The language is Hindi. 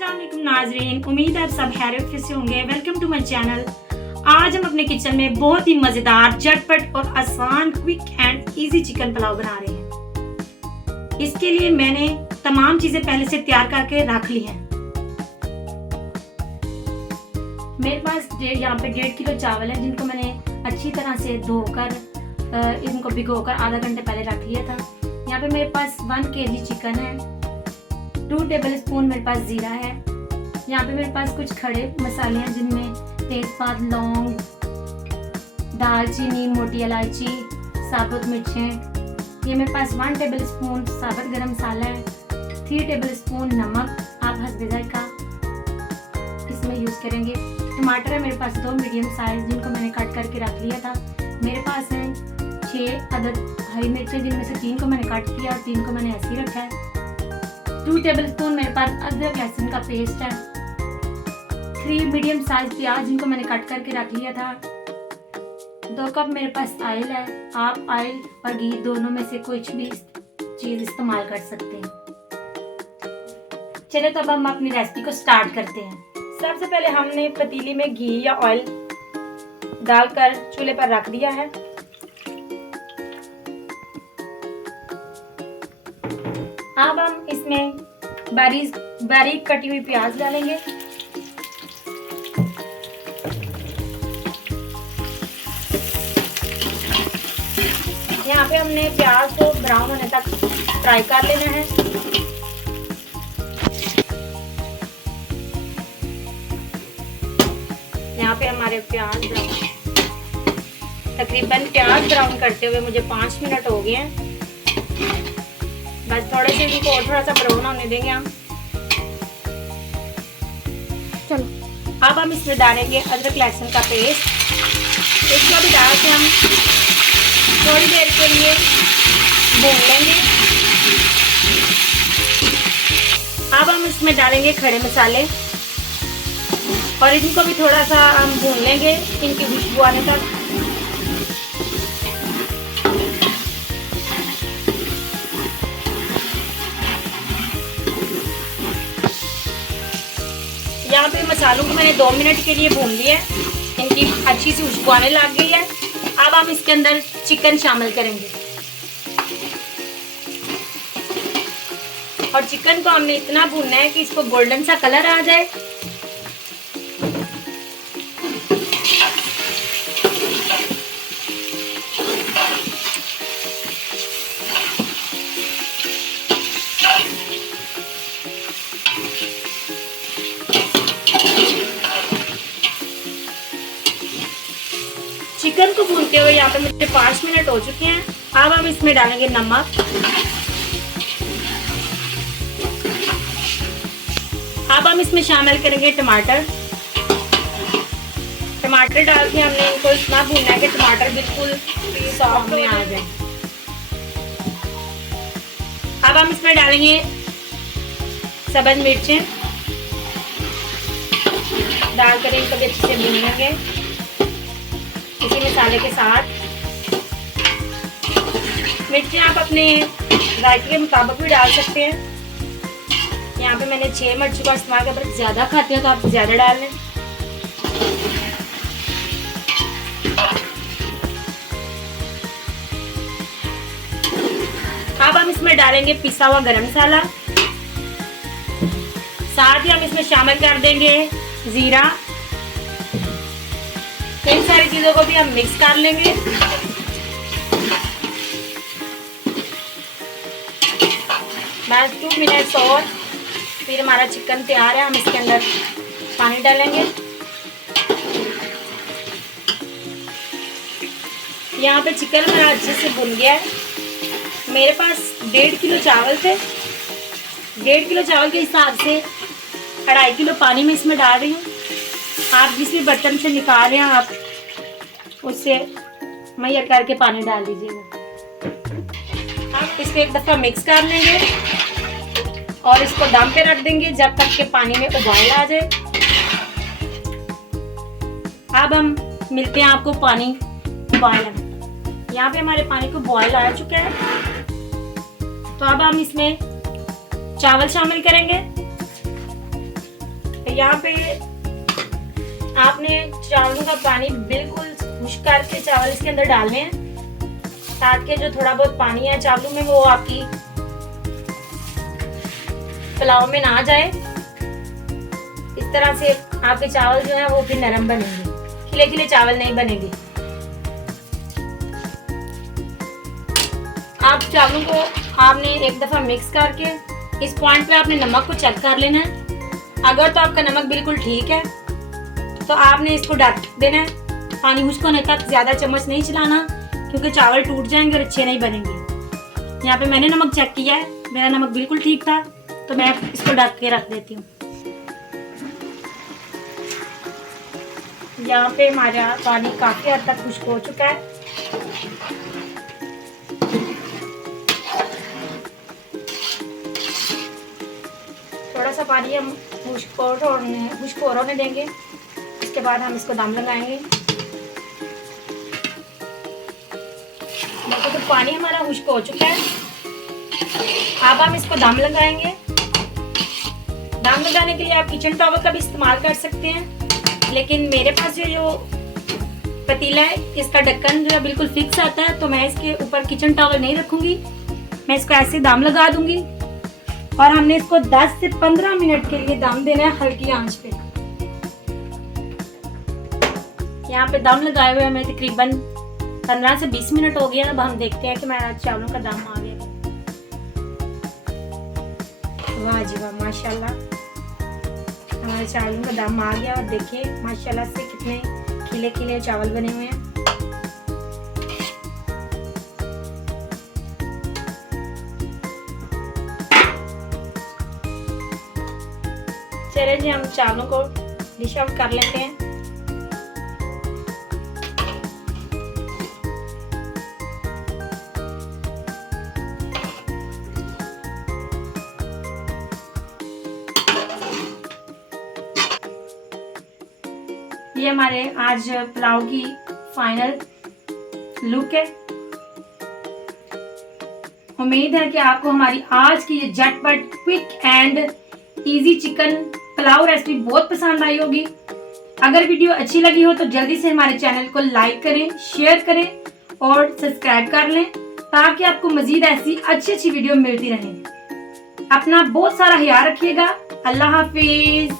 अस्सलाम वालेकुम नाज़रीन, उम्मीद है आप सब खैरियत से होंगे। Welcome to my channel. आज हम अपने किचन में बहुत ही मज़ेदार, झटपट और आसान, quick and easy chicken pulao बना रहे हैं। इसके लिए मैंने तमाम चीज़ें पहले से तैयार करके रख ली हैं। मेरे पास यहाँ पे 1.5 किलो चावल है, जिनको मैंने अच्छी तरह से धोकर इनको भिगोकर आधा घंटे पहले रख लिया था। यहाँ पे मेरे पास 1 kg चिकन है, 2 टेबलस्पून मेरे पास जीरा है। यहाँ पे मेरे पास कुछ खड़े मसाले हैं, जिनमें तेज़पात, लौंग, दालचीनी, मोटी इलायची, साबुत मिर्चें। ये मेरे पास 1 टेबलस्पून साबुत गरम मसाला है, 3 टेबलस्पून नमक आप हस्बे ज़ायक़ा इसमें यूज़ करेंगे। टमाटर है मेरे पास 2 मीडियम साइज़, जिनको मैंने कट करके रख लिया था। मेरे पास हैं 6 अदद हरी मिर्चें, जिनमें से 3 को मैंने कट किया और 3 को मैंने ऐसे ही रखा है। 2 टेबलस्पून मेरे पास अदरक लहसुन का पेस्ट है। 3 मीडियम साइज प्याज, जिनको मैंने कट करके रख लिया था। 2 कप मेरे पास ऑयल है। आप ऑयल और घी दोनों में से कुछ भी चीज़ इस्तेमाल कर सकते हैं। चलिए तो अब हम अपनी रेसिपी को स्टार्ट करते हैं। सबसे पहले हमने पतीली में घी या ऑयल डालकर चूल्हे पर रख दिया है। अब हम इसमें बारीक कटी हुई प्याज डालेंगे। यहाँ पे हमने प्याज को ब्राउन होने तक फ्राई कर लेना है। यहाँ पे हमारे प्याज तकरीबन प्याज ब्राउन करते हुए मुझे 5 मिनट हो गए हैं। बस थोड़े से इनको और थोड़ा सा ब्राउन होने देंगे हम। चलो अब हम इसमें डालेंगे अदरक लहसुन का पेस्ट। इसको भी डाल के हम थोड़ी देर के लिए भून लेंगे। अब हम इसमें डालेंगे खड़े मसाले और इनको भी थोड़ा सा हम भून लेंगे, इनकी खुशबू आने तक। यहाँ पे मसालों को मैंने 2 मिनट के लिए भून लिया है, इनकी अच्छी सी खुशबू आने लग गई है। अब हम इसके अंदर चिकन शामिल करेंगे और चिकन को हमने इतना भूनना है कि इसको गोल्डन सा कलर आ जाए। चिकन को भूनते हुए यहाँ पे मुझे 5 मिनट हो चुके हैं। अब हम इसमें डालेंगे नमक। अब हम इसमें शामिल करेंगे टमाटर। टमाटर डाल के हमने इनको इतना भूनना है कि टमाटर बिल्कुल सॉफ्ट में आ जाए। अब हम इसमें डालेंगे सब्ज मिर्चें, डालकर इनको भी अच्छे से भून लेंगे इसी मसाले के साथ। मिर्चें आप अपने जायके के मुताबिक भी डाल सकते हैं। यहाँ पे मैंने 6 मिर्ची का इस्तेमाल किया, अगर ज़्यादा खाते हैं तो आप ज़्यादा डाल लें। अब हम इसमें डालेंगे पिसा हुआ गरम मसाला। साथ ही हम इसमें शामिल कर देंगे जीरा। इन सारी चीजों को भी हम मिक्स कर लेंगे। बस 2 मिनट्स और फिर हमारा चिकन तैयार है। हम इसके अंदर पानी डालेंगे। यहाँ पे चिकन हमारा अच्छे से भुन गया है। मेरे पास 1.5 किलो चावल थे। 1.5 किलो चावल के हिसाब से 2.5 किलो पानी में इसमें डाल रही हूँ। आप जिस भी बर्तन से निकाल रहे हैं आप उससे मैयर करके पानी डाल दीजिएगा। आप इसको एक दफ़ा मिक्स कर लेंगे और इसको दम पे रख देंगे जब तक के पानी में उबाल आ जाए। अब हम मिलते हैं आपको पानी उबाल। यहाँ पे हमारे पानी को बॉयल आ चुका है, तो अब हम इसमें चावल शामिल करेंगे। यहाँ पे आपने चावलों का पानी बिल्कुल खुश्क करके चावल इसके अंदर डालने हैं, ताकि जो थोड़ा बहुत पानी है चावलों में वो आपकी पुलाव में ना आ जाए। इस तरह से आपके चावल जो है वो फिर नरम बनेंगे, खिले खिले चावल नहीं बनेंगे। आप चावलों को आपने एक दफा मिक्स करके इस पॉइंट पे आपने नमक को चेक कर लेना है। अगर तो आपका नमक बिल्कुल ठीक है तो आपने इसको ढक देना है, पानी खुश्क होने तक। ज्यादा चम्मच नहीं चलाना क्योंकि चावल टूट जाएंगे और अच्छे नहीं बनेंगे। यहाँ पे मैंने नमक चेक किया है, मेरा नमक बिल्कुल ठीक था, तो मैं इसको ढक के रख देती हूँ। यहाँ पे हमारा पानी काफी हद तक खुश्क हो चुका है। थोड़ा सा पानी हम खुश्क और होने देंगे, इसके बाद हम इसको दम लगाएंगे। देखो तो पानी हमारा खुश्क हो चुका है। अब हम इसको दम लगाएंगे। दम लगाने के लिए आप किचन टॉवल का भी इस्तेमाल कर सकते हैं, लेकिन मेरे पास जो पतीला है इसका ढक्कन जो है बिल्कुल फिक्स आता है, तो मैं इसके ऊपर किचन टॉवल नहीं रखूंगी। मैं इसको ऐसे दम लगा दूंगी और हमने इसको 10 से 15 मिनट के लिए दम देना है हल्की आंच पे। यहाँ पे दम लगाए हुए हमें तकरीबन 15 से 20 मिनट हो गया। अब हम देखते हैं कि हमारा चावलों का दम आ गया। वाह जी वाह, माशाल्लाह हमारे चावलों का दम आ गया। और देखिए माशाल्लाह से कितने खिले खिले चावल बने हुए हैं। चलिए जी हम चावलों को डिश आउट कर लेते हैं। ये हमारे आज पुलाव की फाइनल लुक है। उम्मीद है कि आपको हमारी आज की ये झटपट quick and easy chicken pulao recipe बहुत पसंद आई होगी। अगर वीडियो अच्छी लगी हो तो जल्दी से हमारे चैनल को लाइक करें, शेयर करें और सब्सक्राइब कर लें, ताकि आपको मजीद ऐसी अच्छी अच्छी वीडियो मिलती रहे। अपना बहुत सारा ख्याल रखिएगा। अल्लाह हाफिज।